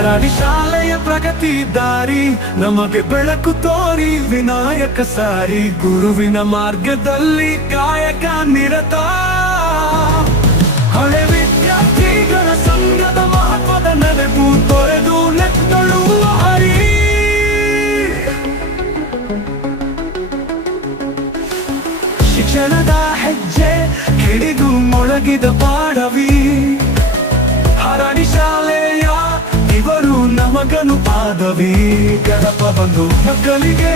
ಹರಾಡಿ ಶಾಲೆಯ ಪ್ರಗತಿ ದಾರಿ, ನಮಗೆ ಬೆಳಕು ತೋರಿ ವಿನಾಯಕ ಸಾರಿ, ಗುರುವಿನ ಮಾರ್ಗದಲ್ಲಿ ಗಾಯಕ ನಿರತ. ಹಳೆ ವಿದ್ಯಾರ್ಥಿಗಳ ಸಂಘದ ಮಹತ್ವದ ನೆನಪು ತೊರೆದು ನೆತ್ತಳು ಶಿಕ್ಷಣದ ಹೆಜ್ಜೆ, ಹಿಡಿದು ಮೊಳಗಿದ ಪಾಡವಿ. ಪಾದವಿ ಗಣಪ ಬಂದು ಮಕ್ಕಳಿಗೆ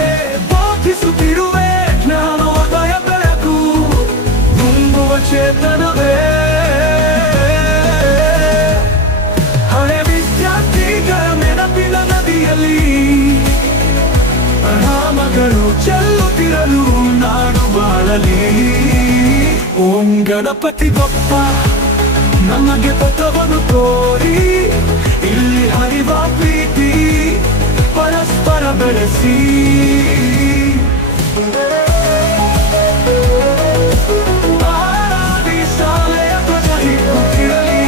ಬೋಧಿಸುತ್ತಿರುವೆ. ಜ್ಞಾನೋದಯ ಬೆಳಕು ತುಂಬುವ ಚೇತನವೇ. ಹಳೆ ವಿದ್ಯಾರ್ಥಿಗಳ ನೆನಪಿನ ನದಿಯಲ್ಲಿ ಪ್ರಣಾಮಗಳು ಚೆಲ್ಲುತ್ತಿರಲು ನಾಡು ಬಾಳಲಿ. ಓಂ ಗಣಪತಿ ಬಪ್ಪ, ನಮಗೆ ಪಥವನ್ನು ತೋರಿ, ಇಲ್ಲಿ ಹರಿವ ಪ್ರೀತಿ ಪರಸ್ಪರ ಬೆಳೆಸಿ ಆರಾಧಿ ಶಾಲೆಯ ಧ್ವಜ ಹಿಗ್ಗುತ್ತಿರಲಿ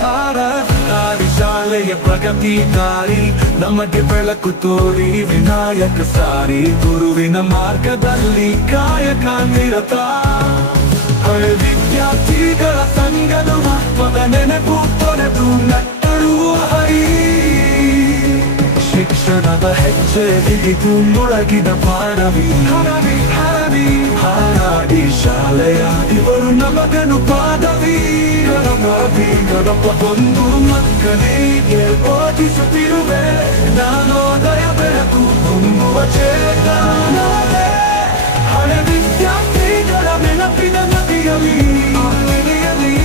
ಹಾರಾಡಿ ಶಾಲೆಯ ಪ್ರಗತಿ ದಾರಿ ನಮಗೆ ಬೆಳಕು ತೋರಿ ವಿನಾಯಕ ಸಾರಿ ಗುರುವಿನ ಮಾರ್ಗದಲ್ಲಿ ಕಾಯಕ ನಿರತ ಹಳೆ ವಿದ್ಯಾರ್ಥಿಗಳ ಸಂಘದ ಮಹತ್ವದ ನೆನಪು ತೊರೆದು ಶಿಕ್ಷಣದ ಹೆಜ್ಜೆ ಹಿಡಿದು ಮೊಳಗಿದ ಪಾಡವಿ ಹರವಿ ಹರವಿ ಹಾರಾಡಿ ಶಾಲೆಯ ಇವರು ನಮಗನು ಪಾದವಿ ಗಣಪತಿ ಗಣಪ ಬಂದು ಮಕ್ಕಳಿಗೆ ಬೋಧಿಸುತ್ತಿರುವೆ ಜ್ಞಾನೋದಯ ಬೆಳಕು ತುಂಬುವ ಚೇತನವೇ ಹಳೆ ವಿದ್ಯಾರ್ಥಿಗಳ ನೆನಪಿನ ನದಿಯಲ್ಲಿ ನದಿಯಲ್ಲಿ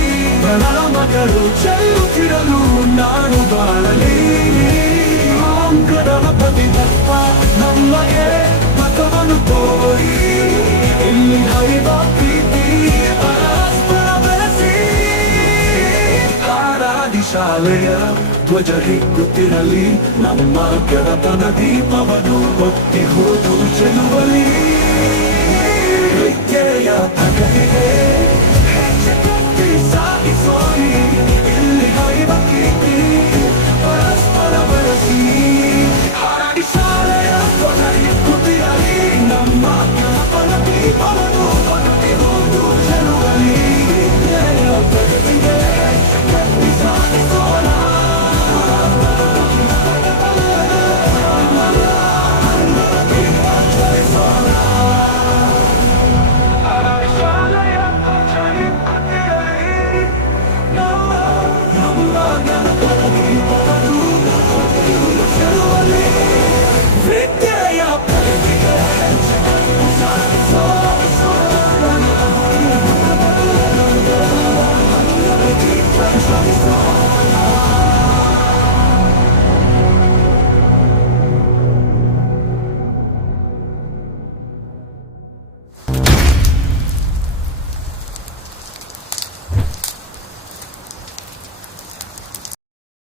ಪ್ರಣಾಮಗಳು ಚೆಲ್ಲುತ್ತಿರಲು ನಾಡು ಬಾಳಲಿ ದಪ್ಪ ನಮಗೆ ಮತವನ್ನು ತೋರಿ ಇಲ್ಲಿ ಹರಿವ ಪ್ರೀತಿ, ಪರಸ್ಪರ ಬೆಳೆಸಿ ಹಾರಾದಿ ಧ್ವಜ ಹಿಗ್ಗುತ್ತಿರಲಿ ನಮ್ಮ ಗಣಪನ ದೀಪವನ್ನು ಒತ್ತಿ ಹೋದು ಚೆಲುವಲಿ ವಿದ್ಯೆಯ ಪ್ರಗತಿಗೆ